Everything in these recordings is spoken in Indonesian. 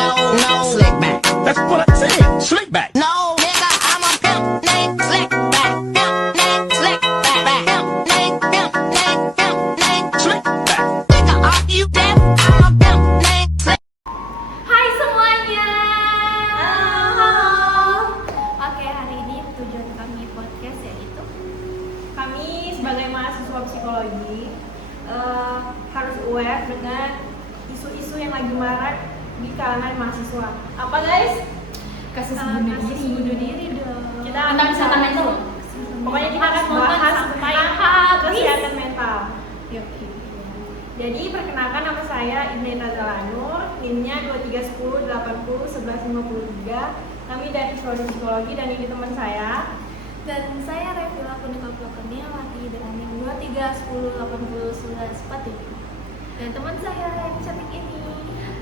No, no, slick back. That's what I said. Slick back. No, nigga, I'm a pimp named Slick back. Pimp named Slick back. Pimp named Slick back. Nigga, are you deaf? I'm a pimp named Slick. Hai semuanya. Halo. Oke, hari ini tujuan kami podcast yaitu Kami sebagai mahasiswa psikologi harus aware dengan isu-isu yang lagi marak di kalangan mahasiswa. Apa guys? kasus bunuh diri dong. Kita tentang kesehatan mental. Pokoknya kita akan bahas tentang kesehatan mental. Jadi perkenalkan, nama saya Ibnu Nazalanur, NIM-nya 2310801153. Kami dari Prodi Psikologi dan ini teman saya. Dan saya Revila Punika Kurniawati dengan NIM 2310801143. Dan teman saya yang cantik ini.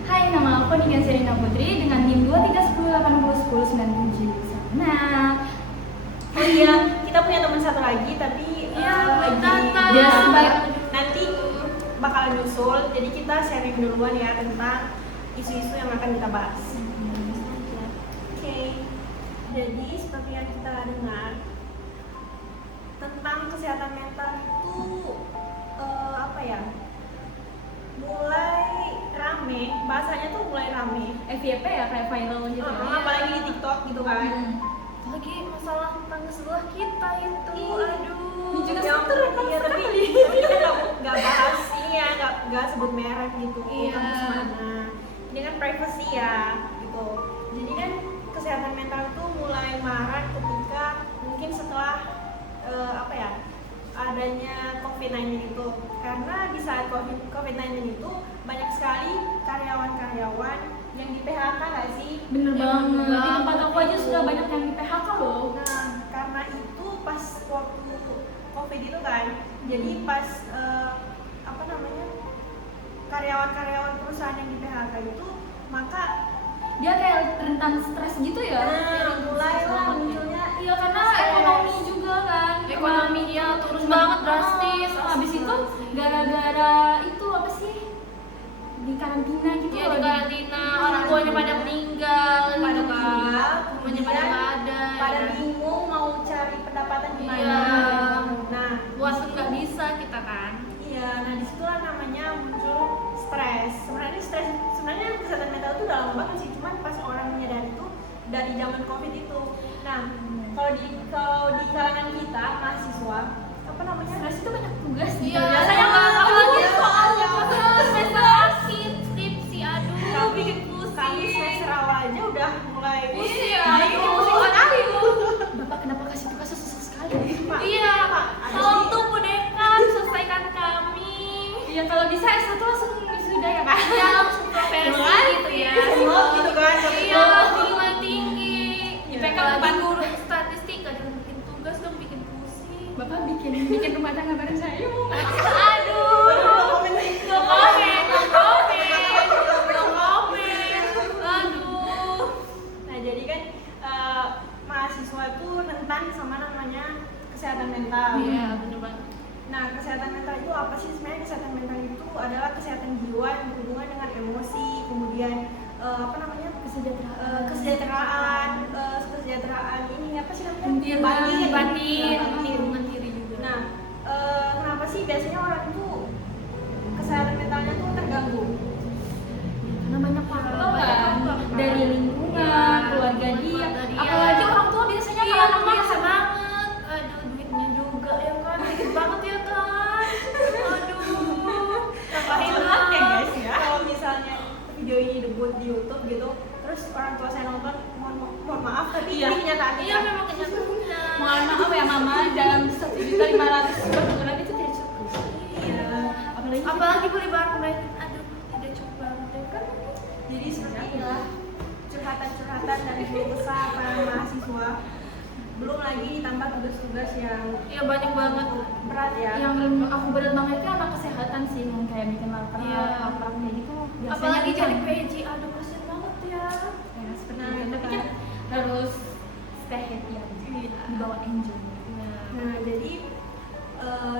Hai, nama aku Nika Serina Putri dengan NIM 2310801097. Nah, Oh iya, kita punya teman satu lagi tapi dia sebagai nanti bakal nyusul. Jadi kita sharing duluan ya tentang isu-isu yang akan kita bahas. Oke. Jadi seperti yang kita dengar tentang kesehatan mental itu apa ya? Mulai rame, bahasanya tuh mulai rame. FYP ya, kayak viral gitu. Apalagi di TikTok gitu kan. Lagi masalah tentang sebelah kita itu. Aduh. Ini juga Yang- sektor iya, tapi kita nggak bahas ini ya, nggak sebut merek gitu. Iya. Kampus mana. Ini kan privacy ya, gitu. Jadi kan kesehatan mental itu mulai marak ketika mungkin setelah apa ya, adanya COVID-19 itu. Karena di saat COVID-19 itu banyak sekali karyawan-karyawan yang di PHK nggak sih? Bener banget. Di banget. tempat aku aja sudah banyak yang di PHK loh. Nah, karena itu pas waktu COVID itu kan, jadi pas apa namanya, karyawan-karyawan perusahaan yang di PHK itu, maka Dia kayak rentan stres gitu ya. mulailah munculnya Iya, karena stres. ekonomi juga kan. Ekonominya turun banget drastis. Habis itu gara-gara itu apa sih? Di karantina gitu Iya, loh. di karantina, orang tuanya pada meninggal pada gitu kan. meninggal, Rumahnya pada nggak ada. pada ya. bingung mau cari pendapatan di mana. Iya. Nah, Puas pun nggak bisa kita kan. iya, nah disitulah namanya muncul stres. Sebenarnya kesehatan mental itu udah lama banget sih, cuman pas orang menyadari itu dari zaman COVID itu. Nah, kalau di kalangan kita mahasiswa, apa namanya? Stres itu banyak tugas gitu. Iya, biasanya apalagi soalnya semester akhir, skripsi, aduh, kami bikin pusing. kami semester awal aja udah mulai Pusing ya, bikin pusing sekali. Bapak kenapa kasih tugas susah sekali? Pak, Iya, Pak, ada salto budekan, selesaikan kami. Iya, kalau bisa S1 langsung wisuda ya, Kak. Ya, langsung profesi gitu ya. Semua gitu kan, Iya, nilai tinggi. IPK Apalagi 4. guru statistik, kadang bikin tugas dong, bikin pusing. Bapak bikin rumah tangga bareng saya mau nggak? Aduh, Baru komen nih. no comment, no comment, no comment. Aduh. Nah, jadi kan mahasiswa tuh rentan sama namanya kesehatan mental. Iya, bener banget. Nah, kesehatan mental itu apa sih? Sebenarnya kesehatan mental itu adalah kesehatan jiwa yang berhubungan dengan emosi, kemudian apa namanya? Kesejahteraan ini apa sih namanya? Batin, Nah, hubungan diri juga. Nah, kenapa sih biasanya orang itu kesehatan mentalnya tuh terganggu? Karena banyak faktor Banyak kan, faktor. dari lingkungan, Iya, keluarga dia, keluarga dia. apalagi orang tua biasanya Iya, kalau anak biasa maksa banget. Aduh, duitnya juga ya kan, dikit banget ya kan. Aduh. Ingat ya guys ya, kalau misalnya video ini debut di YouTube gitu, terus orang tua saya nonton, mohon maaf, tapi Iya. ini kenyataannya. Iya, memang kenyataannya. mohon maaf ya mama, dalam 1.500.000 per bulan itu tidak cukup. Iya. Apalagi beli barang lain, aduh, tidak cukup banget ya kan. Jadi seperti inilah curhatan-curhatan dari keluh kesah para mahasiswa. Belum lagi ditambah tugas-tugas yang Iya, banyak banget. berat ya. Yang aku berat banget itu anak kesehatan sih, yang kayak bikin lapar, Iya. lapar kayak gitu. Biasanya Apalagi kan- jadi PJ, aduh kasian banget ya. ya seperti Nah, itu. itu Tapi kan. kan harus stay happy aja, Iya. dibawa enjoy. Nah, jadi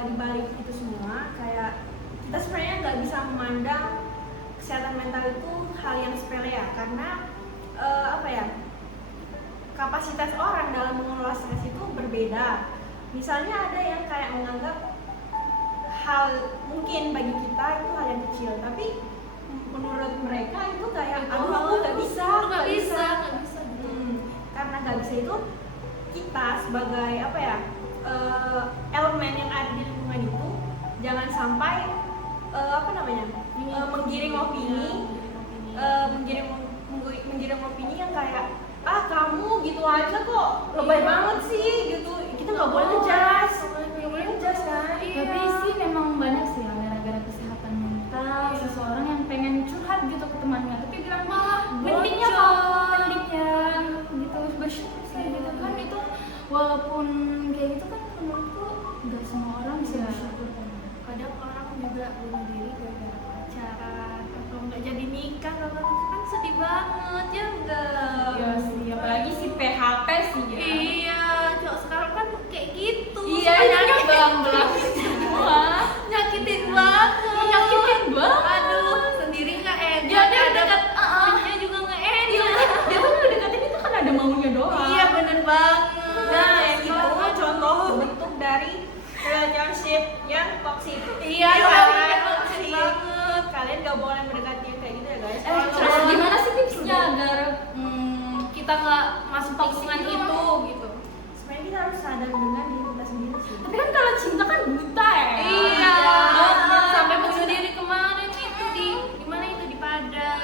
di balik itu semua kayak kita sebenarnya nggak bisa memandang kesehatan mental itu hal yang sepele ya, karena apa ya, kapasitas orang dalam mengelola stres itu berbeda. Misalnya ada yang kayak menganggap hal mungkin bagi kita itu hal yang kecil, tapi menurut mereka itu kayak aduh aku nggak bisa. Karena nggak bisa itu, kita sebagai apa ya, elemen yang ada di lingkungan itu jangan sampai apa namanya, menggiring opini, menggiring opini yang kayak kamu gitu aja kok lebay banget sih gitu. Kita nggak boleh ngejudge, nggak boleh ngejudge kan. Tapi sih memang banyak sih yang gara-gara kesehatan mental seseorang yang pengen curhat gitu ke temannya, tapi bilang malah mendingnya gitu bersyukur sih gitu kan. Itu walaupun kayak gitu kan menurutku nggak semua orang bisa bersyukur kan. Kadang orang juga bunuh diri gara-gara pacaran atau nggak jadi nikah, kan sedih banget ya enggak. Iya sih, apalagi si PHP sih ya. Iya, cowok sekarang kan kayak gitu. Iya, Suka belang-belang semua. nyakitin banget. Aduh, sendiri nggak enak. Ya, dia ada dekat, punya juga nggak enak. Dia tuh ngedeketin itu kan ada maunya doang. Iya, bener banget. Nah, itu contoh bentuk dari relationship yang toxic. Iya, kan? toxic banget. Kalian gak boleh mendekati yang kayak gitu ya guys. Terus gimana sih tipsnya agar Kita nggak masuk lingkungan itu gitu. Sebenarnya kita harus sadar dengan diri kita sendiri sih. tapi kan kalau cinta kan buta ya. Iya, Iya. sampai bunuh diri kemarin itu di mana itu di Padang.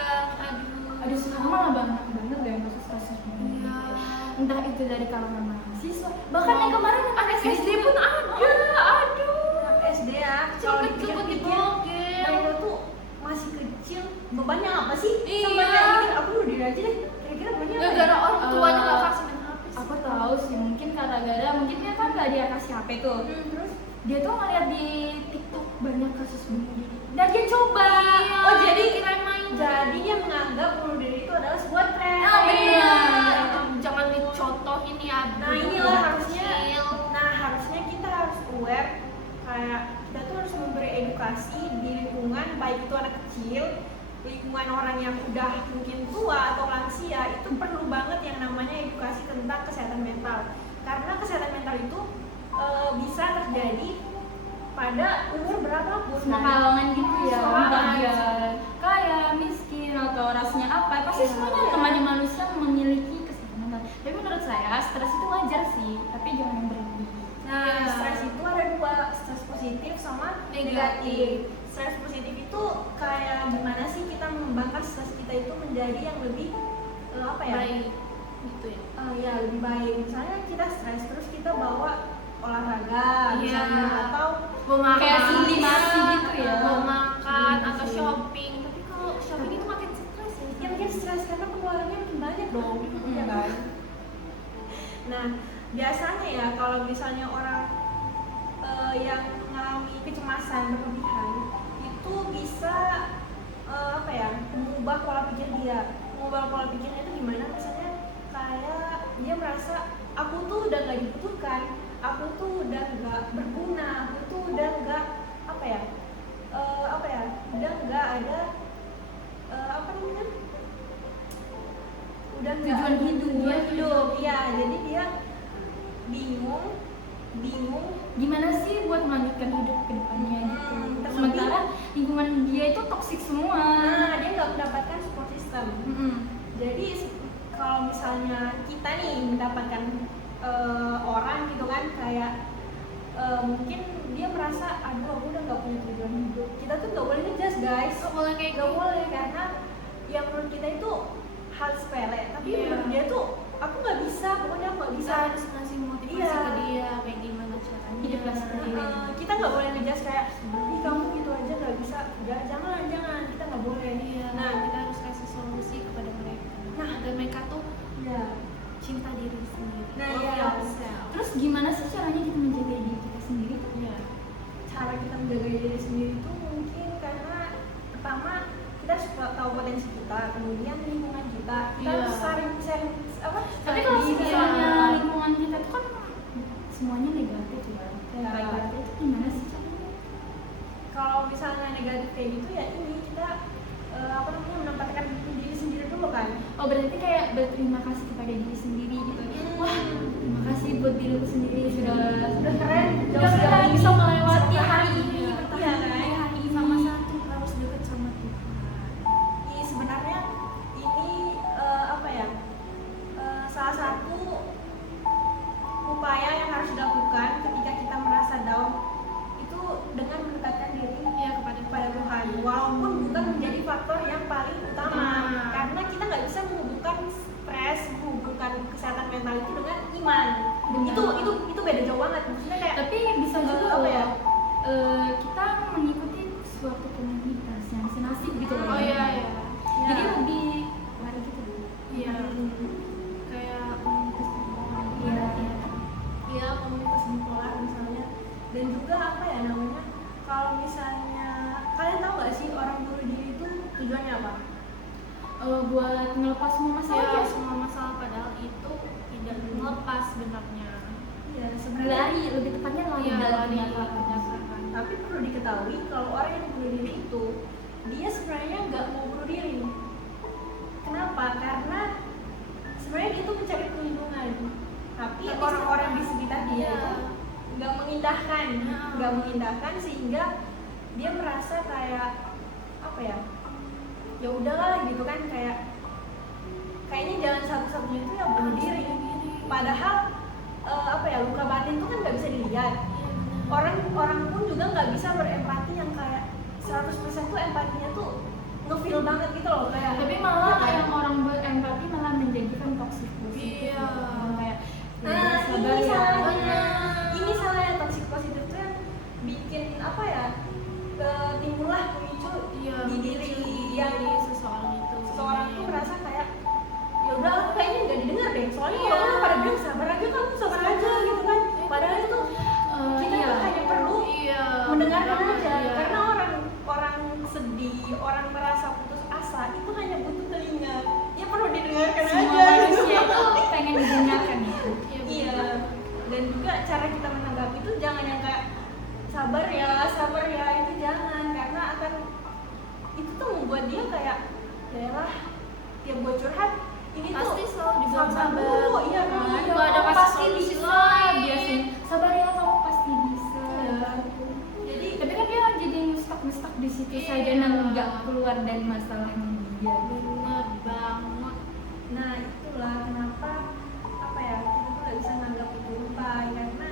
Aduh, sekarang malah banyak banget deh kasus-kasus bunuh diri. Iya. Entah itu dari kalangan mahasiswa, bahkan yang kemarin anak SD pun ada. Aduh. SD ya, kalau Cepet-cepet dipikir-pikir, dibogel. mereka tuh masih kecil, bebannya apa sih? Iya. Sampai kayak mikir, aku bunuh diri aja deh. Kira-kira bebannya apa? Gara-gara orang tuanya nggak Eh, kasih main HP sih. Aku tahu sih, mungkin gara-gara mungkin dia kan nggak dia kasih HP tuh. Terus, Dia tuh ngeliat di TikTok banyak kasus bunuh diri dan dia coba. Iya, oh jadi kira main. jadi dia menganggap bunuh diri itu adalah sebuah tren. Oh, benar. Itu jangan dicontohin ya. Nah inilah harusnya, harusnya kita harus aware, kayak kita tuh harus memberi edukasi di lingkungan, baik itu anak kecil, lingkungan orang yang udah mungkin tua atau lansia, itu perlu banget yang namanya edukasi tentang kesehatan mental. Karena kesehatan mental itu bisa terjadi pada umur berapapun. Semua kalangan gitu ya, Semua entah kalangan. dia kaya, miskin, atau rasnya apa, pasti semuanya namanya manusia memiliki kesehatan mental. Tapi menurut saya stres itu wajar sih, tapi jangan yang berlebih. Nah, stres itu ada dua, stres positif sama negatif. Stres positif itu kayak gimana sih kita mengembangkan stres kita itu menjadi yang lebih apa ya? Baik gitu ya. Ya lebih baik. Misalnya kita stres terus kita bawa olahraga, Iya. misalnya, atau Mau makan, Kayak simulasi gitu ya. Mau makan atau Simulasi. shopping. Tapi kalau shopping itu makin stres ya. ya mungkin stres karena pengeluarannya makin banyak dong, ya kan? Nah, biasanya ya kalau misalnya orang yang mengalami kecemasan berlebihan itu bisa apa ya, mengubah pola pikir dia. Mengubah pola pikirnya itu gimana? Misalnya kayak dia merasa aku tuh udah nggak dibutuhkan, aku tuh udah nggak berguna, aku tuh udah nggak apa ya, udah nggak ada apa namanya, udah nggak Tujuan hidup. ya. Jadi dia bingung Gimana sih buat melanjutkan hidup ke depannya gitu. terlebih- Sementara lingkungan dia itu toksik semua. nah dia nggak mendapatkan support system. Mm-mm. Jadi kalau misalnya kita nih mendapatkan orang gitu kan, kayak mungkin dia merasa aduh aku udah nggak punya tujuan hidup, kita tuh nggak boleh ngejudge guys, Nggak boleh kayak nggak gitu. boleh, karena yang menurut kita itu hal sepele, tapi Iya. menurut dia tuh aku nggak bisa, pokoknya aku nggak bisa. Kita harus ngasih motivasi Iya. ke dia kayak gimana caranya. Hiduplah seperti ini. Kita nggak boleh ngejudge kayak ih kamu gitu aja nggak bisa, jangan kita nggak boleh. Iya. Nah Kita harus kasih solusi kepada mereka. Nah. Agar mereka tuh ya cinta diri sendiri. Nah, Love iya. yourself. Terus gimana sih caranya kita menjaga diri kita sendiri? Iya. cara kita menjaga diri sendiri itu mungkin karena pertama kita harus tahu potensi kita, kemudian lingkungan kita Iya. harus sharing apa. Tapi kalau sharing misalnya iya. lingkungan kita itu kan semuanya negatif ya. Kayak Ya. baik-baik itu gimana sih caranya? Kalau misalnya negatif kayak gitu ya ini kita apa namanya, menempatkan diri oh berarti kayak berterima kasih kepada diri sendiri gitu. Wah, terima kasih buat diriku sendiri sudah keren, sudah keren bisa melewati hari ini. Iya kan? Hari ini Sama satu harus dekat sama Tuhan. Ini sebenarnya ini apa ya? Salah satu upaya yang harus dilakukan ketika kita merasa down itu dengan mendekatkan diri Iya, kepada Tuhan, walaupun bukan menjadi faktor yang paling utama, karena kita nggak bisa menghubungkan stres, menghubungkan kesehatan mental itu dengan iman. Benar. Itu beda jauh banget. Maksudnya kayak Tapi bisa juga apa ya? kita mengikuti suatu komunitas yang senasib gitu loh. Oh iya. Jadi lebih lari gitu. Iya. Kayak komunitas bipolar. Iya. ya komunitas bipolar misalnya. Dan juga apa ya namanya? Kalau misalnya kalian tahu nggak sih orang bunuh diri itu tujuannya apa? Buat ngelepas semua masalah Iya, ya. semua masalah padahal itu tidak melepas sebenarnya. Iya sebenarnya. Lari, lebih tepatnya lari Iya, dari lari kenyataan. Tapi perlu diketahui kalau orang yang bunuh diri itu dia sebenarnya nggak mau bunuh diri. Kenapa? Karena sebenarnya dia tuh mencari perlindungan. Tapi orang-orang di sekitar dia Iya. itu nggak mengindahkan sehingga dia merasa kayak apa ya? Ya udahlah gitu kan, kayaknya jalan satu-satunya itu ya bunuh diri. Padahal apa ya, luka batin itu kan nggak bisa dilihat. Orang pun juga nggak bisa berempati yang kayak 100% tuh empatinya tuh ngefeel banget gitu loh kayak. Tapi malah yang orang berempati malah menjadikan toxic positif. Iya. Kayak Nah, sabar ini ya. salahnya. Ini salahnya toxic positif tuh yang bikin apa ya? Timbullah pemicu di diri yang seseorang tuh merasa kayak ya udah aku kayaknya nggak didengar deh. Soalnya Iya. orang pada bilang sabar aja, kamu sabar aja gitu kan. Padahal itu kita iya. tuh hanya perlu Iya. mendengarkan banget, aja. iya. Karena orang sedih, orang merasa putus asa itu hanya butuh telinga. Ya perlu didengarkan Semua aja. manusia itu pengen didengarkan ya. Iya. Dan juga cara kita menanggapi itu jangan yang kayak sabar ya, itu jangan, karena akan itu tuh membuat dia kayak yalah tiap gue curhat ini Pasti tuh selalu dibilang sabar. dulu, iya kan? Nggak ada Kamu kasih pasti solusi bisa lain. Biasanya sabar ya, kamu pasti bisa. Iya. Jadi Tapi kan dia jadi ngestak di situ Iya. saja dan nggak keluar dari masalahnya dia. Bener banget. nah itulah kenapa apa ya, kita tuh gak bisa nganggap itu lebay karena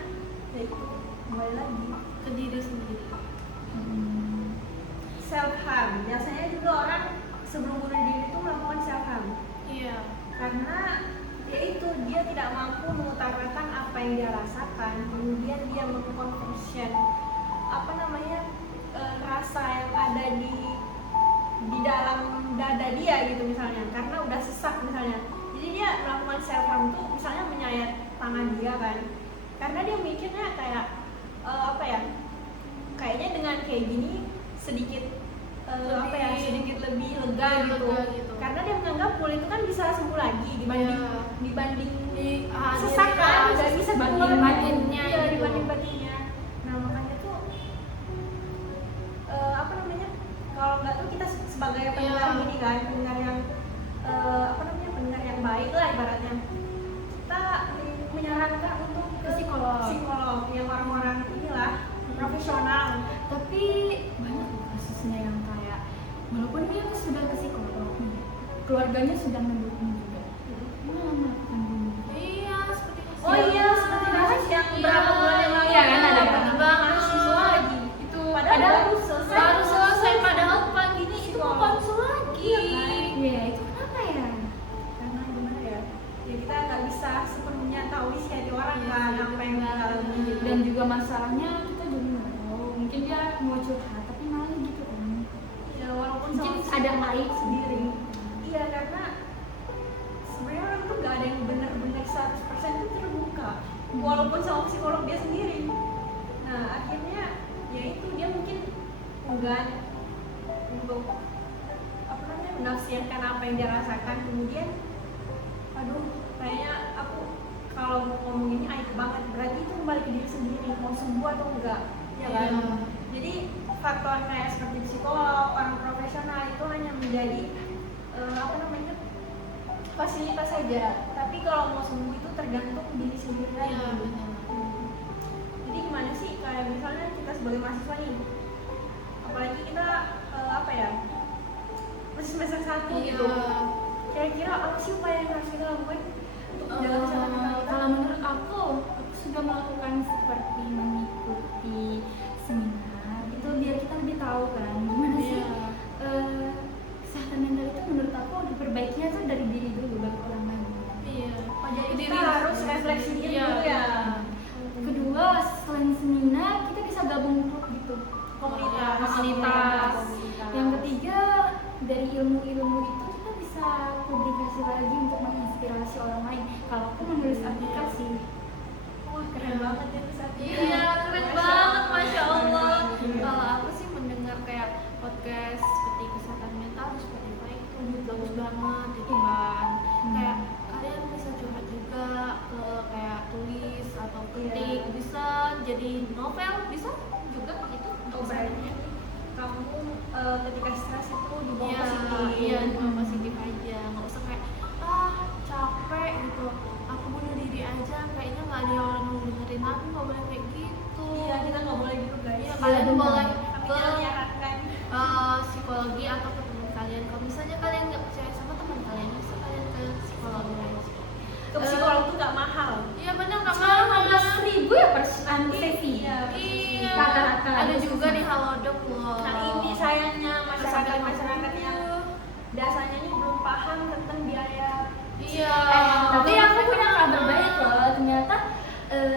ya itu kembali lagi Ke diri sendiri. self harm. Biasanya juga orang sebelum bunuh diri itu melakukan self harm Iya. karena yaitu dia tidak mampu mengutarakan apa yang dia rasakan, kemudian dia mengkonversion apa namanya rasa yang ada di dalam dada dia gitu misalnya, karena udah sesak misalnya. Jadi dia melakukan self harm tuh misalnya menyayat tangan dia kan, karena dia mikirnya kayak apa ya, kayaknya dengan kayak gini sedikit apa ya, sedikit lebih lega gitu. Karena dia menganggap kulit itu kan bisa sembuh lagi dibanding Iya. dibanding Ah, sesak jadi kan, nggak bisa dibanding keluar batinnya iya, gitu. dibanding batinnya. Nah makanya tuh apa namanya, kalau nggak tuh kita sebagai pendengar Iya. gini kan, pendengar yang apa namanya, pendengar yang baik lah ibaratnya, kita menyarankan untuk ke psikolog yang orang-orang inilah profesional. Tapi banyak loh kasusnya yang kayak walaupun dia sudah ke psikolog nih, keluarganya sudah mendukung juga, malah melakukan bunuh diri. Iya, seperti kasus. Oh iya, seperti kasus yang Iya. berapa bulan yang lalu. Iya kan, ada bener banget. mahasiswa lagi. Itu Padahal baru selesai. Baru selesai padahal paginya itu mau konsul lagi. Iya kan? ya itu kenapa ya? Karena gimana ya, ya kita nggak bisa sepenuhnya tahu isi hati orang Iya kan, sih, apa yang dia alami gitu. Dan juga masalahnya kita juga nggak tahu, mungkin dia mau curhat tapi malu gitu kan. ya walaupun Mungkin sama ada psikolog aib sendiri. Iya karena sebenarnya orang tuh nggak ada yang benar-benar 100% itu terbuka, walaupun sama psikolog dia sendiri. Nah akhirnya ya itu dia mungkin enggan untuk apa namanya, menafsirkan apa yang dia rasakan, kemudian aduh kayaknya aku kalau ngomong ini aib banget, berarti itu kembali ke diri sendiri mau sembuh atau enggak, ya kan? Iya. Jadi faktor kayak seperti psikolog, orang profesional itu hanya menjadi apa namanya, fasilitas saja, tapi kalau mau sembuh itu tergantung diri sendiri lagi. Iya, benar. Jadi gimana sih kayak misalnya kita sebagai mahasiswa nih, apalagi kita apa ya, masih semester 1 Iya. gitu, kira-kira apa sih upaya yang harus kita lakukan untuk menjaga kesehatan mental kita? Kalau menurut aku sudah melakukan seperti mengikuti seminar itu biar kita lebih tahu kan gimana sih Iya. kesehatan mental itu. Menurut aku diperbaikinya tuh dari diri dulu baru orang lain. Iya. Jadi Diri kita harus refleksi diri Iya, dulu ya. Kedua, selain seminar kita bisa gabung klub gitu, komunitas. Yang ketiga, dari ilmu-ilmu itu kita bisa publikasi lagi untuk menginspirasi orang lain. Kalau aku menulis aplikasi, Wah keren banget ya saat ini. Iya, keren banget, Masya Allah. Kalau aku sih mendengar kayak podcast seperti kesehatan mental di Spotify itu bagus banget gitu kan. Kayak kalian bisa curhat juga ke kayak tulis atau ketik, bisa jadi novel, bisa juga itu untuk kesehatannya. Kamu ketika stres itu dibawa Iya, positif. iya, cuma positif aja, nggak usah kayak capek gitu. Aku bunuh diri aja, kayaknya nggak ada orang yang dengerin aku, nggak boleh kayak gitu. Iya, kita nggak boleh gitu guys. Iya, kalian benar. boleh Kami ke jangan menyarankan. psikologi atau ke teman kalian. Kalau misalnya kalian nggak percaya sama teman kalian, bisa kalian ke psikolog aja. Ke psikolog tuh nggak mahal. Iya benar, nggak cuma mahal. 15.000 ya per sesi. Iya. Iya. Rata-rata. Ada juga di Halodoc loh. Nah ini sayangnya masyarakat yang dasarnya ini belum paham tentang biaya. Iya. Tapi aku punya kabar baik loh, ternyata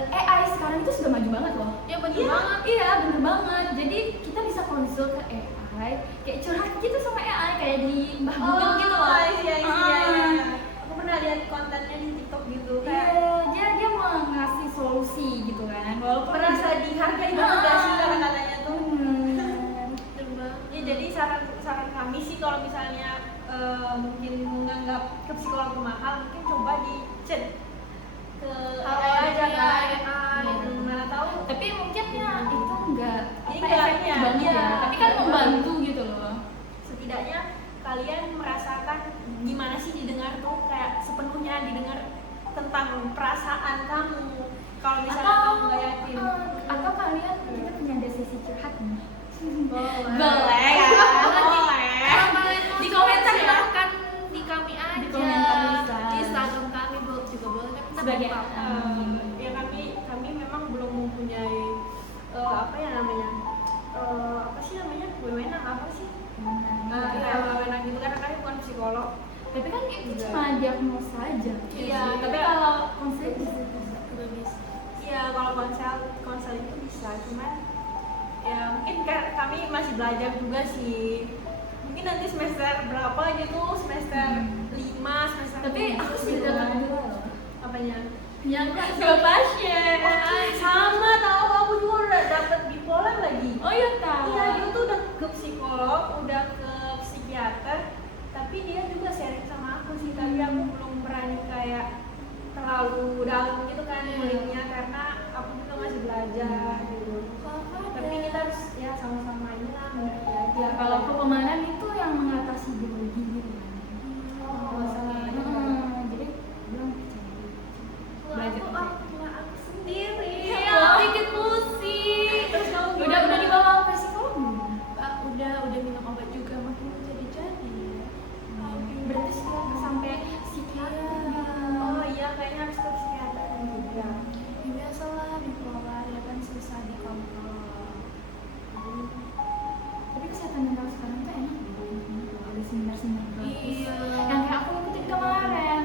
AI sekarang itu sudah maju banget loh. Ya benar banget. Iya bener banget. Jadi kita bisa konsul ke AI, kayak curhat gitu sama AI kayak di Mbah Google gitu loh. Iya. Ah. Aku pernah lihat kontennya di TikTok gitu Iya, kayak dia mau ngasih solusi gitu kan. Walaupun merasa dihargai banget gak sih kata-katanya tuh. Bener. Bener banget. Ya jadi saran kami sih kalau misalnya mungkin menganggap ke psikolog itu mahal, mungkin coba dicek ke AI aja kan. Mana tahu. Tapi mungkin ya itu enggak Ini apa, enggak, efektif iya, banget iya. ya. Tapi kan membantu gitu loh. Setidaknya kalian merasakan gimana sih didengar tuh kayak sepenuhnya didengar tentang perasaan kamu. Kalau misalnya kamu nggak yakin. Atau kalian kita punya ada sesi curhat nih. Boleh ya. Kalau kalian mau Di komentar ya. silahkan di kami aja. Di komentar bisa. Di Instagram kami juga boleh. Kan kita Sebagai buka. Ya kami memang belum mempunyai apa ya namanya apa sih namanya wewenang apa sih kayak wewenang gitu karena kami bukan psikolog. Tapi kan itu cuma diagnosa aja. Iya, Tapi kalau konseling bisa. Udah bisa. Iya kalau konseling itu bisa, cuman ya mungkin kami masih belajar juga sih. Mungkin nanti semester berapa gitu, semester 5, semester Tapi 7 aku sudah gitu dapat kan. dua loh. Apanya? Yang dua pasien. Sama tahu aku juga udah dapet bipolar lagi. Oh iya tahu. Iya, dia tuh udah ke psikolog, udah ke psikiater, tapi dia juga sharing sama aku sih, tapi aku belum berani kayak terlalu dalam gitu kan nguliknya karena aku juga masih belajar gitu. Tapi kita harus ya sama-sama ini lah mengerti aja. Ya kalau kepemanan itu yang mengatasi biologi gitu kan. masalah itu. Jadi belum percaya. Aku sendiri. Iya, bikin pusing. Terus kamu Udah dibawa ke psikolog belum? Udah minum obat juga, makin jadi. Berarti sudah sampai psikiater. Oh iya, kayaknya harus ke psikiater juga. Ya, biasalah bipolar ya kan susah dikontrol. Tapi kesehatan mental sekarang tuh enak gitu. Ada seminar-seminar bagus. Iya. Yang kayak aku ikutin kemarin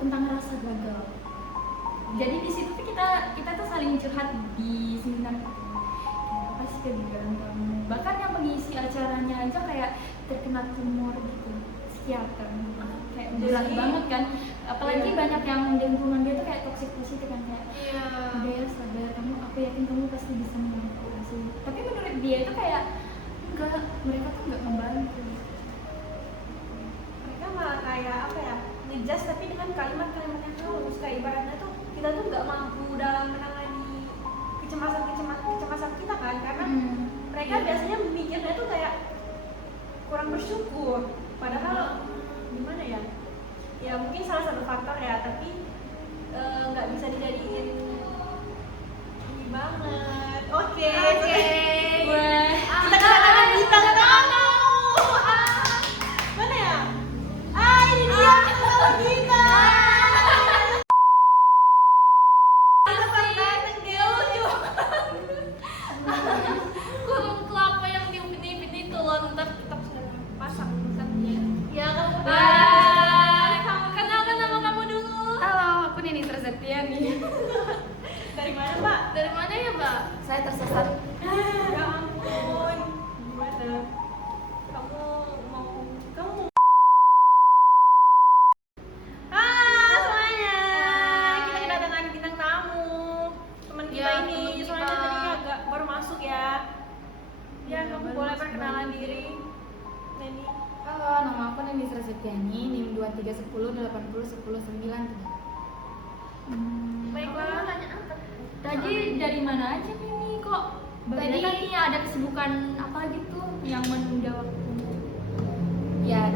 tentang rasa gagal. Jadi di situ tuh kita tuh saling curhat di seminar. Kayak apa sih kegagalan kamu? Bahkan yang pengisi acaranya aja kayak terkena tumor gitu, psikiater. Kayak berat Jadi- banget kan. Apalagi Iya. banyak yang di lingkungan dia tuh kayak toxic positif kan kayak Iya. udah ya sadar kamu, aku yakin kamu pasti bisa mengatasi. Tapi menurut dia itu kayak enggak, mereka tuh enggak membantu. Mereka malah kayak apa ya, ngejudge tapi dengan kalimat-kalimat yang halus, kayak ibaratnya tuh kita tuh nggak mampu dalam menangani kecemasan kita kan, karena mereka Iya. biasanya mikirnya tuh kayak kurang bersyukur, padahal gimana ya, ini NIM 2310801093. Baiklah. Tadi dari mana aja nih kok? Tadi kan ada kesibukan apa gitu yang menunda waktu? Ya,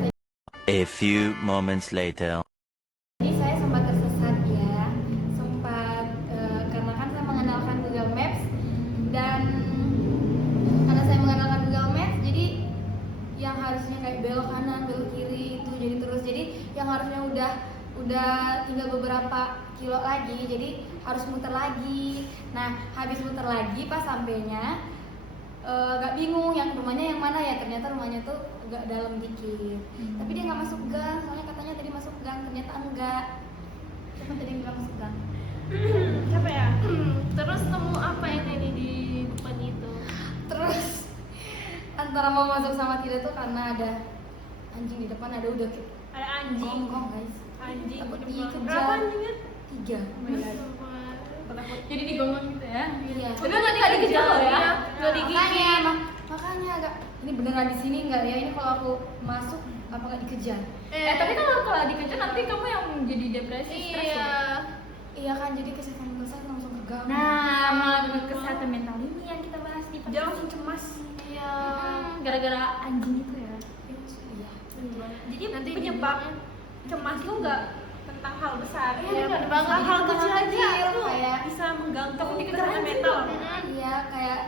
A few moments later. tadi saya sempat tersesat ya, karena kan saya mengandalkan Google Maps dan karena saya mengandalkan Google Maps, jadi yang harusnya kayak belok kanan, belok kiri itu jadi yang harusnya udah tinggal beberapa kilo lagi, jadi harus muter lagi. Nah, habis muter lagi pas sampainya agak bingung yang rumahnya yang mana ya, ternyata rumahnya tuh agak dalam dikit. Tapi dia nggak masuk gang, soalnya katanya tadi masuk gang, ternyata enggak. Siapa tadi yang bilang masuk gang? Siapa ya? Terus nemu apa yang tadi di depan itu? Terus antara mau masuk sama tidak tuh karena ada anjing di depan, ada udah Ada anjing. gonggong guys. Anjing. Takut Berapa dikejar. anjingnya? 3. Jadi digonggong gitu ya? Iya. Tapi nggak dikejar loh ya? Nggak digigit. Makanya agak ini beneran di sini nggak ya? Ini kalau aku masuk apa nggak dikejar? Tapi kalau dikejar nanti kamu yang jadi depresi, stres Iya. loh. Iya kan, jadi kesehatan mental saya langsung terganggu. Nah, melalui kesehatan mental ini yang kita bahas di Dia langsung cemas. Iya. Gara-gara anjing itu ya. Iya. Jadi Nanti penyebab cemas itu nggak tentang hal besar. Iya, bener tentang banget. hal Tentang kecil hal aja kecil, itu kayak- bisa mengganggu dikejar kesehatan anjing mental. loh. Iya, kayak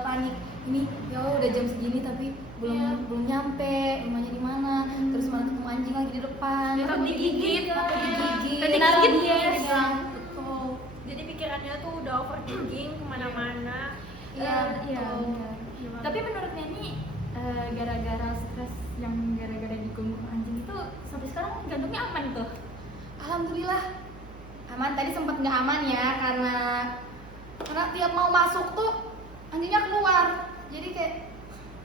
panik. Ini ya udah jam segini tapi belum nyampe rumahnya di mana. Terus malah ketemu anjing lagi di depan. Ya, takut digigit. Takut digigit. Takut Naruh digigit, dia yes. di gang. Betul. Jadi pikirannya tuh udah overthinking kemana-mana. Iya, Iya. betul. benar. Tapi menurut Neni, gara-gara stres yang gara-gara diganggu anjing itu sampai sekarang gantungnya aman tuh. Alhamdulillah aman. Tadi sempat nggak aman ya karena tiap mau masuk tuh anjingnya keluar. Jadi kayak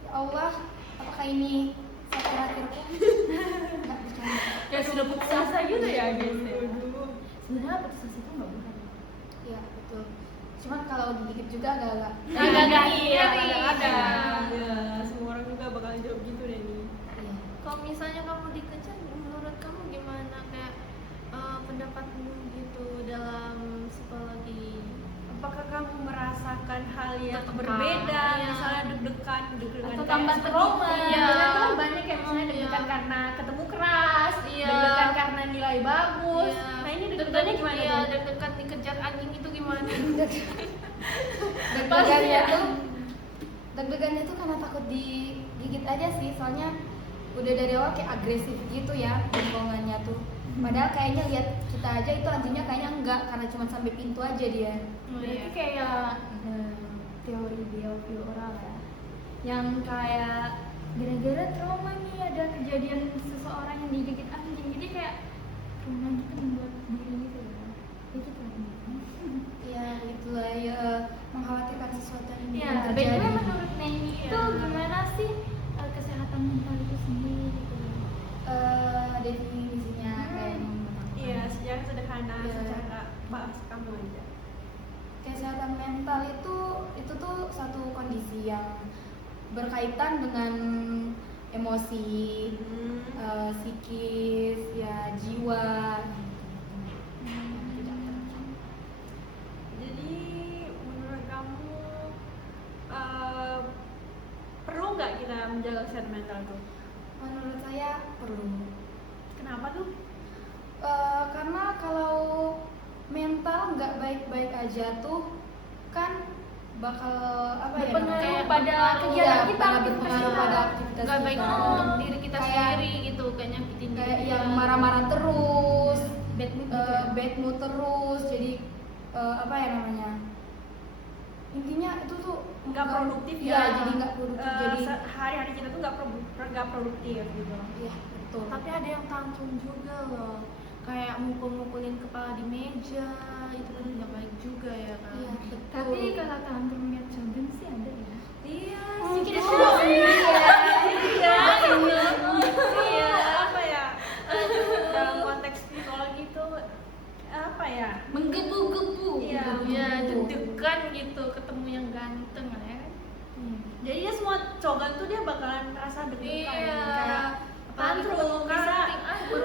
ya Allah, apakah ini saya terakhirku? Nggak bercanda. Kayak sudah putus asa gitu ya guys. Sebenarnya putus asa itu nggak boleh. Iya betul. Cuman kalau digigit juga agak-agak. Agak-agak Iya, iri. ada. Ya, semua orang juga bakal jawab gitu deh nih. Iya. Kalau misalnya kamu dikejar, menurut kamu gimana kayak pendapatmu gitu dalam psikologi? Apakah kamu merasakan hal yang Tertekan, berbeda, iya. misalnya deg-degan Atau kayak tambah trauma? sedih, Iya. iya. Itu kan banyak kayak misalnya deg-degan Iya. karena ketemu keras, Iya. deg-degan karena nilai bagus. Iya. Nah ini deg-degannya gimana? Iya, tuh? deg-degan dikejar anjing itu gimana? Deg-degannya tuh deg-degannya tuh karena takut digigit aja sih, soalnya udah dari awal kayak agresif gitu ya gongongannya tuh. Padahal kayaknya lihat kita aja itu anjingnya kayaknya enggak, karena cuma sampai pintu aja dia. Berarti kayak teori behavioral ya, yang kayak gara-gara trauma nih ada kejadian seseorang yang digigit anjing, jadi kayak trauma gitu membuat diri gitu ya. Ya gitu lah. ya itulah ya, mengkhawatirkan sesuatu yang Ya, belum bagaimana terjadi. menurut Neni itu gimana sih kesehatan mental itu sendiri gitu? Definisinya kayak Iya, secara sederhana, Iya. secara bahasa kamu aja. kesehatan mental itu tuh satu kondisi yang berkaitan dengan emosi, psikis, ya jiwa. Jadi menurut kamu perlu nggak kita menjaga kesehatan mental tuh? Menurut saya perlu. Kenapa tuh? Karena kalau mental nggak baik-baik aja tuh kan bakal apa ya Berpengaruh namanya? pada kegiatan Iya, kita, bakal aktivitas berpengaruh kita. pada aktivitas Nggak baik kita. untuk diri kita Kayak- sendiri gitu, kayak nyakitin Kayak diri yang kita. marah-marah terus, Bad mood gitu ya. bad mood terus, jadi apa ya namanya? Intinya itu tuh Nggak produktif Iya, ya? jadi nggak produktif. Jadi hari-hari kita tuh nggak produktif gitu. iya betul. Tapi ada yang tantrum juga loh, kayak mukul-mukulin kepala di meja, itu kan nggak baik juga ya kan. Iya betul. Tapi kalau tantrumnya Chogen sih ada ya. Iya, Mungkin kita itu semua iya. iya, apa ya? Dalam konteks psikologi itu apa ya? Menggebu-gebu. Iya, ya menggebu. deg-degan gitu ketemu yang ganteng lah ya kan. Jadi dia semua cogan tuh dia bakalan merasa deg-degan Iya. kayak Apalagi tantrum, bisa casting, aduh.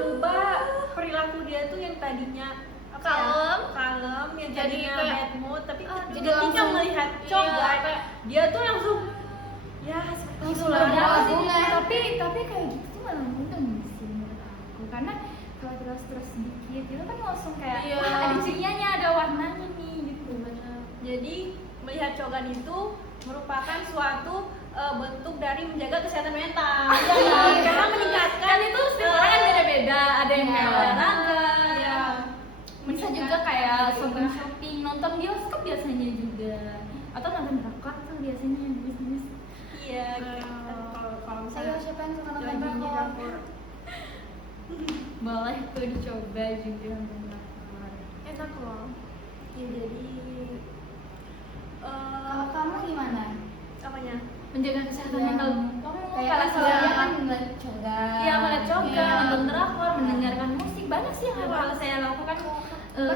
yang tadinya apa Kalem. ya, kalem yang Jadi tadinya kayak, bad mood, tapi jadi ketika langsung- melihat iya, Cogan kayak- dia tuh langsung ya langsung gitu lah. berdamai sih. bunga. Tapi kayak gitu tuh malah untung sih menurut aku, karena kalau terus dikit itu kan langsung kayak Iya. wah ada cerianya, ada warnanya nih gitu. Jadi melihat Cogan itu merupakan suatu bentuk dari menjaga kesehatan mental. Iya. Karena meningkatkan Kan itu setiap orang kan beda-beda, ada yang kayak Iya. olahraga, ya, bisa juga kayak shopping, nonton bioskop biasanya juga, atau nonton drakor tuh biasanya bisnis. iya gitu. Kalau Ayo misalnya siapa yang suka nonton lagi drakor? drakor. Boleh tuh dicoba juga nonton drakor. Enak loh. Ya, jadi Kalau kamu gimana? apanya? Menjaga kesehatan Iya. mental kamu Kayak kalau kan saya dia kan melihat cogan, Iya, melihat cogan. nonton drakor, mendengarkan musik, banyak sih yang harus saya lakukan.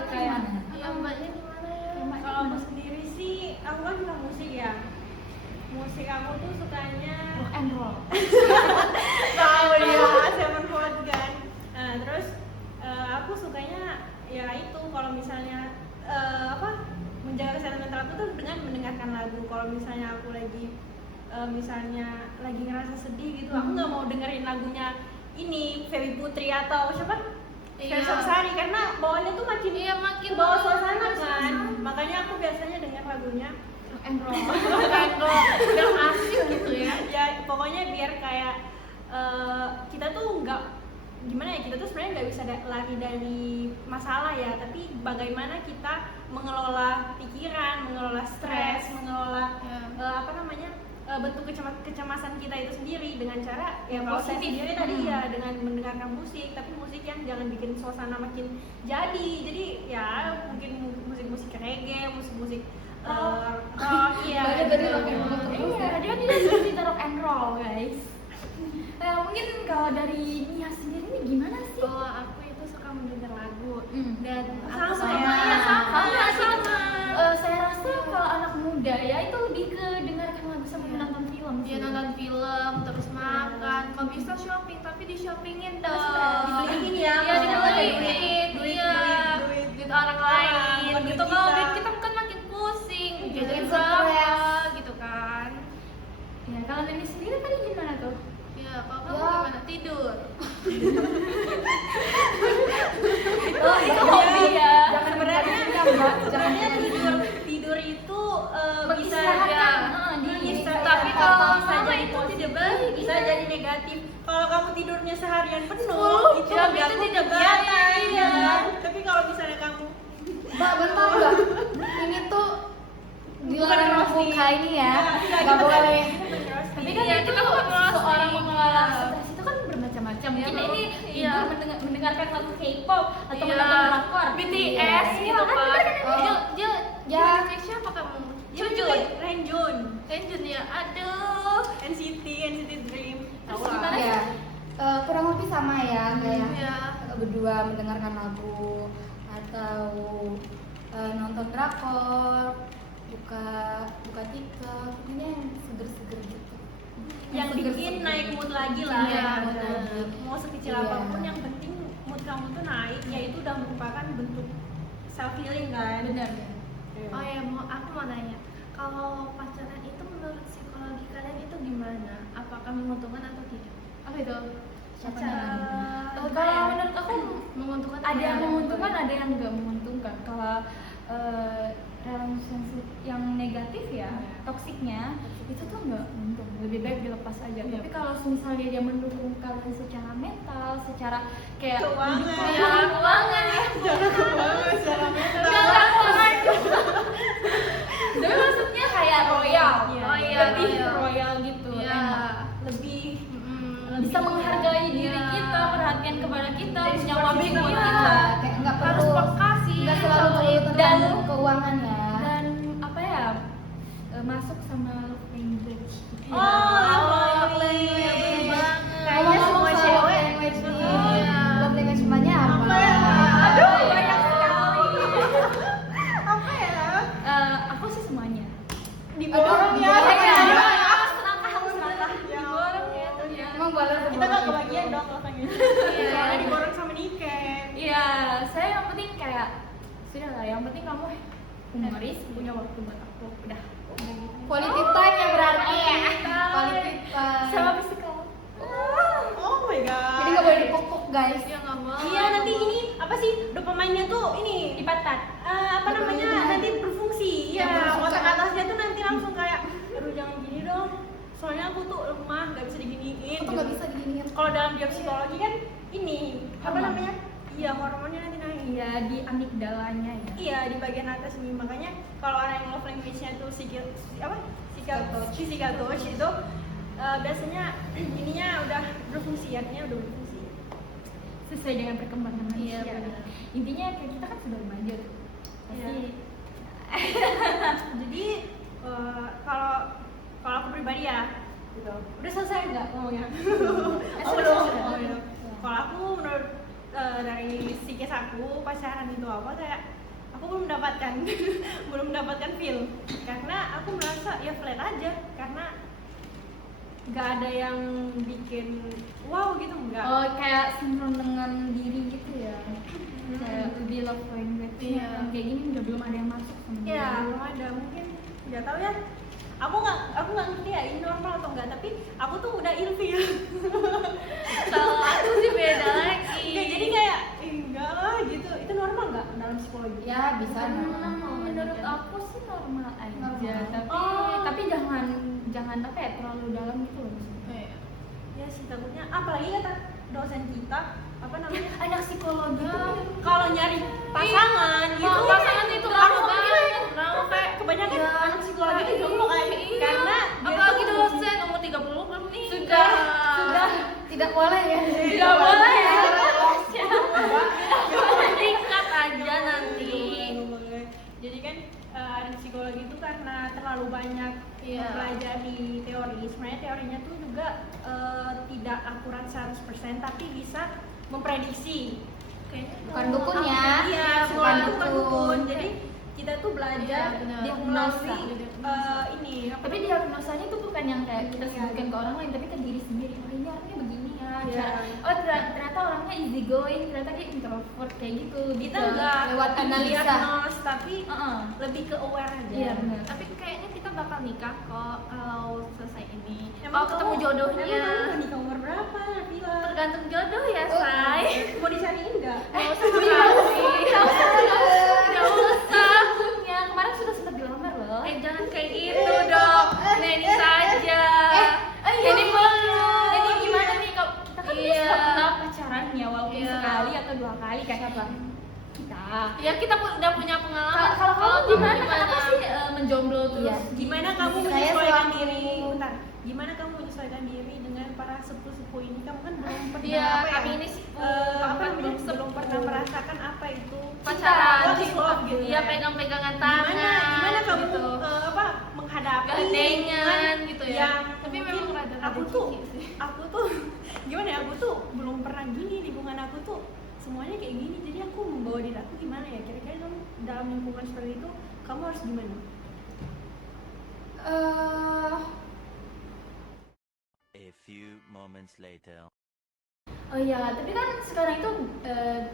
Kayak Iya, mbaknya gimana ya? Kalau aku sendiri sih, aku kan suka musik ya. Musik aku tuh sukanya rock and roll. tahu ya, Sevenfold kan. Nah, terus aku sukanya ya itu kalau misalnya menjaga kesehatan mental aku tuh dengan mendengarkan lagu. Kalau misalnya aku lagi misalnya lagi ngerasa sedih gitu, aku nggak mau dengerin lagunya ini Feby Putri atau siapa? Iya. Ferry Sari, karena bawaannya tuh makin Makin bawa suasana kan. suasana. Makanya aku biasanya dengar lagunya Rock and roll. Yang asik gitu ya. ya pokoknya biar kayak kita tuh nggak gimana ya, kita tuh sebenarnya nggak bisa lari dari masalah ya, tapi bagaimana kita mengelola pikiran, mengelola stres, mengelola Ya. bentuk kecemasan kita itu sendiri dengan cara ya kalau saya Positif. sendiri tadi ya dengan mendengarkan musik, tapi musik yang jangan bikin suasana makin jadi ya mungkin musik-musik reggae, musik-musik rock ya. Banyak dari rock and roll gitu. terus. Iya, dia tidak cerita rock and roll guys. Mungkin kalau dari Nia sendiri ini gimana sih? Kalau aku itu suka mendengar lagu dan Sama aku ya. Iya, sama. Saya rasa kalau anak muda ya itu lebih ke dengarkan lagu sambil nonton film. Dia sih. nonton film, terus makan, kalau bisa shopping, tapi di shoppingin dong. Dibeliin ya, Iya, maksudnya dibeliin, iya. Duit orang lain, bukan gitu. duit Kalau kita. duit kita kan makin pusing, jajan Stres. berapa, gitu kan. Ya, kalau Neni sendiri tadi gimana tuh? Ya, kalau kamu Ya. gimana? Tidur. Oh, itu hobi ya. sebenarnya tidur itu bisa Mengistirahatkan, Tapi kalau kalau bisa mama jadi itu positif, tidak baik. bisa jadi negatif. Kalau kamu tidurnya seharian penuh, 10 itu jam mengganggu itu tidak kegiatan, baik. ya kan? Tapi kalau misalnya kamu Mbak, bentar Mbak. Ini tuh dilarang roasting. buka ini ya. Iya, Nggak kita boleh. Tapi Tapi kan Iya, itu kita bukan roasting. seorang mengelola stres itu kan bermacam-macam. Mungkin Iya, ini iya. ibu mendengarkan lagu K-pop atau Iya. menonton drakor. BTS gitu kan. Ya. Siapa kamu? Jujur, Renjun, Enjun ya. Aduh. NCT Dream, tahu Terus lah. gimana? Ya, kurang lebih sama ya kayak Ya. berdua mendengarkan lagu atau nonton drakor, buka TikTok, ini yang seger-seger gitu. Yang bikin naik mood lagi lah. Iya, ya. benar. Mau sekecil Iya. apapun, yang penting mood kamu tuh naik, ya itu udah merupakan bentuk self healing kan. Benar. Oh ya, aku mau nanya. Kalau pacaran itu menurut psikologi kalian itu gimana? Apakah menguntungkan atau tidak? Apa itu? Siapa Pacaran. namanya? Kalau menurut aku Menguntungkan ada yang atau menguntungkan, ada yang nggak menguntungkan. Kalau relationship yang negatif ya, toksiknya itu tuh nggak untung, lebih baik dilepas aja. Iya. Tapi kalau misalnya dia mendukung kalian secara mental, secara kayak Keuangan. ya, keuangan ya, Jangan keuangan secara mental. jangan keuangan. Tapi maksudnya kayak royal, Iya. Oh iya, lebih royal. royal gitu, Iya. enak. Lebih Bisa menghargai diri Iya. kita, perhatian kepada kita, Jadi punya support waktu system buat kita. kita. Kayak nggak harus perlu peka sih. nggak selalu cowok. dan keuangan ya. Dan apa ya, masuk sama love language. love language. language. Bener banget. Kayaknya semua Ngomong soal cewek. love language nih. Iya. Love language mbaknya apa? Apa ya? Aduh, Iya. banyak sekali. Apa ya? Aku sih semuanya. Diborong ya. diborong ya. Serakah. Diborong ya. Emang boleh Kita nggak kebagian dong love language. Iya. Soalnya diborong sama Niken. Iya, saya kayak sudah lah, yang penting kamu humoris, punya waktu buat aku, udah gitu. Quality time ya berarti. Iya. Quality time. Sama physical. Oh my god. Jadi nggak boleh dipuk-puk guys. Dia nggak mau. Iya, nanti ini apa sih dopaminya tuh ini Dipatat. apa namanya Dopamine. nanti berfungsi. Ya, Iya, berfungsi. otak atasnya tuh nanti langsung kayak aduh jangan gini dong. Soalnya aku tuh lemah, nggak bisa diginiin. Aku nggak bisa diginiin. Kalau dalam dia psikologi kan ini apa Hormon. namanya? Iya, hormonnya nanti naik. Iya, di amigdalanya ya. Iya, di bagian atas ini. Makanya kalau orang yang love language-nya tuh physical touch itu biasanya ininya udah berfungsi, artinya udah berfungsi. Sesuai dengan perkembangan manusia. Iya, benar. Intinya kayak kita kan sudah remaja tuh. Pasti Jadi kalau aku pribadi ya, gitu. Udah selesai nggak ngomongnya? Oh belum. Oh, belum. Kalau aku menurut dari psikis aku pacaran itu apa kayak aku belum mendapatkan belum mendapatkan feel karena aku merasa ya flat aja karena nggak ada yang bikin wow gitu enggak. oh kayak sinkron dengan diri gitu ya. Kayak lebih love language. Iya. Kayak gini udah belum ada yang masuk sama dia. Ya belum ada, mungkin nggak tahu ya. Aku nggak ngerti ya ini normal atau enggak, tapi aku tuh udah ilfil. Kalau aku sih beda lagi. Oke, jadi kayak enggak lah gitu. Itu normal nggak dalam psikologi? Ya bisa. Menurut aku sih normal aja, Normal. tapi jangan apa ya terlalu dalam gitu loh maksudnya. Ya sih takutnya. Apalagi kata dosen kita apa namanya? Anak psikologi tuh Kalau nyari pasangan gitu. Pasangan itu aku lama mikir banget. aku kayak kebanyakan Ya. anak psikologi itu jomblo kan. Iya. Karena dia Apalagi tuh- dosen umur 30 belum nih. sudah Tidak boleh ya. tidak boleh ya. Tingkat aja nanti. Jadi kan anak psikologi itu karena terlalu banyak Iya. mempelajari teori. Sebenarnya teorinya tuh juga tidak akurat 100% tapi bisa memprediksi. Bukan dukun ya. Iya, Bukan bukan dukun. dukun. Jadi kita tuh belajar Iya, benar. Diagnosa. ini Tapi diagnosanya tuh bukan yang kayak kita sebutkan ke orang lain, tapi ke diri sendiri. Oh ini orangnya begini ya. Iya. Oh ternyata orangnya easy going, ternyata dia introvert kayak gitu. kita gitu. nggak Lewat analisa. diagnos, tapi Heeh. lebih ke aware aja. Iya benar. Tapi kayaknya kita bakal nikah kok kalau selesai ini. Emang Kalau ketemu kamu- jodohnya. Emang kamu udah nikah umur berapa, Nabila? Tergantung jodoh ya, Oh, say. Mau dicariin nggak? Nggak usah Nggak usah. Punya kemarin sudah sempat dilamar loh. Jangan kayak gitu dong. Neni saja. Jadi jadi gimana nih kalau kita kan Iya. bisa pernah pacaran ya walaupun Iya. sekali atau 2 kali kayak apa? Kita. Ya kita udah punya pengalaman. Kalau kamu gimana? Kenapa sih menjomblo terus? Iya. Gimana kamu Saya menyesuaikan selalu- diri? Bentar. Gimana kamu menyesuaikan diri dengan para sepuh-sepuh ini? Kamu kan belum pernah Iya, apa ya? kami ini sepuh. Apa Kamu kan belum belum belum pernah merasakan apa itu Pacaran. What is love gitu Iya, ya. pegang-pegangan tangan. Gimana kamu gitu. menghadapi Gandengan lingkungan gitu ya. yang Tapi mungkin memang rada-rada aku tuh cici sih. aku tuh gimana ya, aku tuh belum pernah gini, lingkungan aku tuh semuanya kayak gini, jadi aku membawa diri aku gimana ya, kira-kira kamu dalam lingkungan seperti itu kamu harus gimana? A few moments later. Oh iya, tapi kan sekarang itu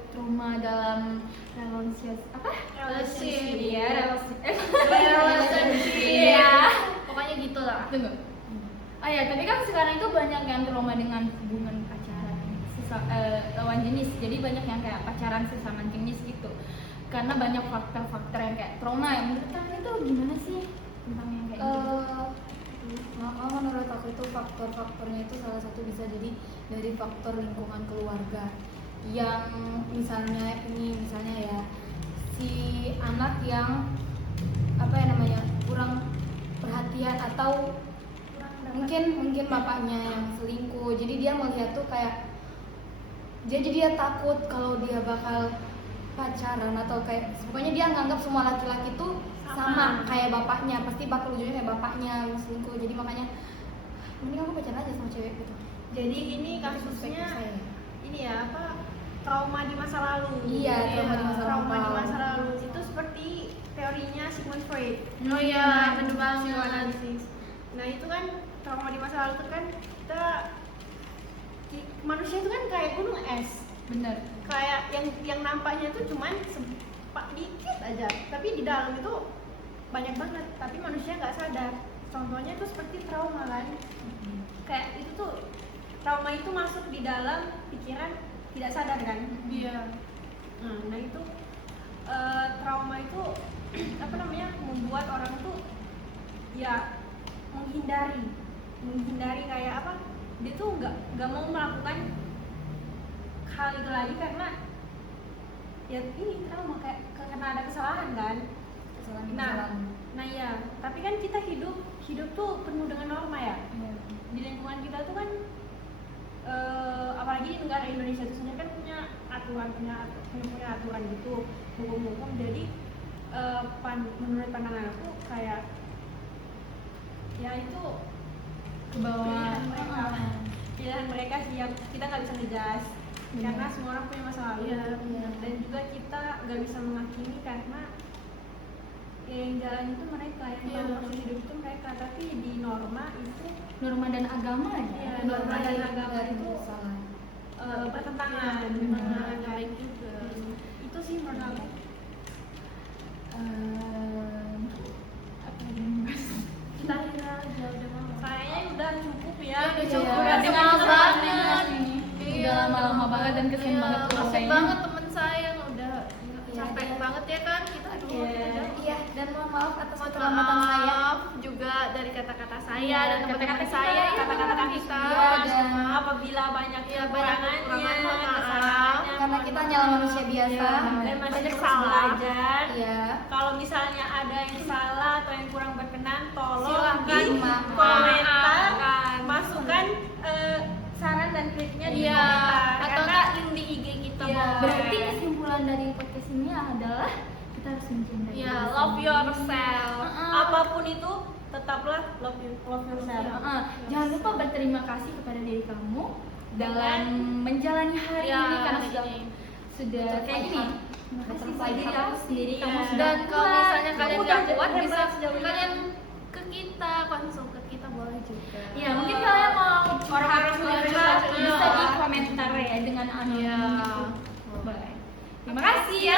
trauma dalam relasi apa? Relationship. Iya, relasi. Relationship. Iya. Pokoknya gitu lah. Tunggu. Oh ya, tapi kan sekarang itu banyak yang trauma dengan hubungan pacaran lawan jenis. Jadi banyak yang kayak pacaran sesama jenis gitu. Karena banyak faktor-faktor yang kayak trauma yang menurut kalian itu gimana sih tentang yang kayak gitu? Menurut aku itu faktor-faktornya itu salah satu bisa jadi dari faktor lingkungan keluarga yang misalnya ya si anak yang apa ya namanya kurang perhatian atau mungkin bapaknya yang selingkuh, jadi dia melihat tuh kayak jadi dia takut kalau dia bakal pacaran atau kayak pokoknya dia nganggap semua laki-laki tuh sama kayak bapaknya, pasti bakal ujungnya kayak bapaknya yang selingkuh, jadi makanya mending aku pacaran aja sama cewek gitu. Jadi ini kasusnya Saya. ini ya apa, trauma di masa lalu. Iya, trauma di masa Trauma di lampau. masa lalu itu seperti teorinya Sigmund Freud. Oh iya, bener banget. Psikoanalisis. Nah itu kan trauma di masa lalu itu kan manusia itu kan kayak gunung es, Bener. kayak yang nampaknya tuh cuman dikit aja, tapi di dalam itu banyak banget, tapi manusia nggak sadar. Contohnya tuh seperti trauma kan, kayak itu tuh trauma itu masuk di dalam pikiran tidak sadar kan. Iya. Nah itu trauma itu apa namanya, membuat orang tuh ya menghindari kayak apa, dia tuh nggak mau melakukan hal itu lagi karena ya ini trauma, kayak karena ada kesalahan kan. Nah ya, tapi kan kita hidup tuh penuh dengan norma ya. Di lingkungan kita tuh kan apalagi di negara Indonesia itu sendiri kan punya aturan gitu, hukum-hukum. Jadi menurut pandangan aku kayak ya itu pilihan mereka sih, yang kita nggak bisa ngejudge karena semua orang punya masa lalu. Dan juga kita nggak bisa menghakimi karena yang jalan itu mereka, yang tahu proses hidup itu mereka. Tapi di norma dan agama ya, norma dan agama itu bertentangan. Memang baik juga. Itu sih menurut aku. Kita kira udah mau. Kayaknya udah cukup ya. Udah cukup. Udah Udah lama banget. Udah lama banget dan kesian banget tuh Asik kayaknya. banget temen saya yang udah capek banget ya kan kita. Aduh. Iya, dan mohon maaf atas Mohon keterlambatan saya. maaf juga dari kata-kata saya dan kata-kata teman-teman saya, kita, kata-kata kita. dan Apabila banyak banyak kekurangan, mohon maaf. kesalahannya, Karena kita hanyalah manusia biasa. dan masih Banyak terus salah. belajar. Iya. Kalau misalnya ada yang salah atau yang kurang berkenan, tolong Silahkan di dimaafkan. komentar, masukkan saran dan kritiknya di Iya, komentar. atau Karena enggak link di IG kita. Iya. boleh. Berarti kesimpulan dari podcast ini adalah kita harus mencintai Ya, diri love sendiri. yourself. apapun itu tetaplah love yourself. Jangan lupa berterima kasih kepada diri kamu dalam menjalani hari Ya, ini karena hari sudah kayak gini. Terima kasih sama diri kamu sendiri. Kamu Iya. sudah Dan kalau kuat. misalnya kalian Kamu nggak udah kuat, hebat bisa sejauh ini. kalian ke kita, konsul ke kita boleh juga. Ya, mungkin kalian mau Orang harus curhat, curhat, bisa iya. di komentar ya dengan anonim Iya. gitu. Boleh. Terima kasih ya.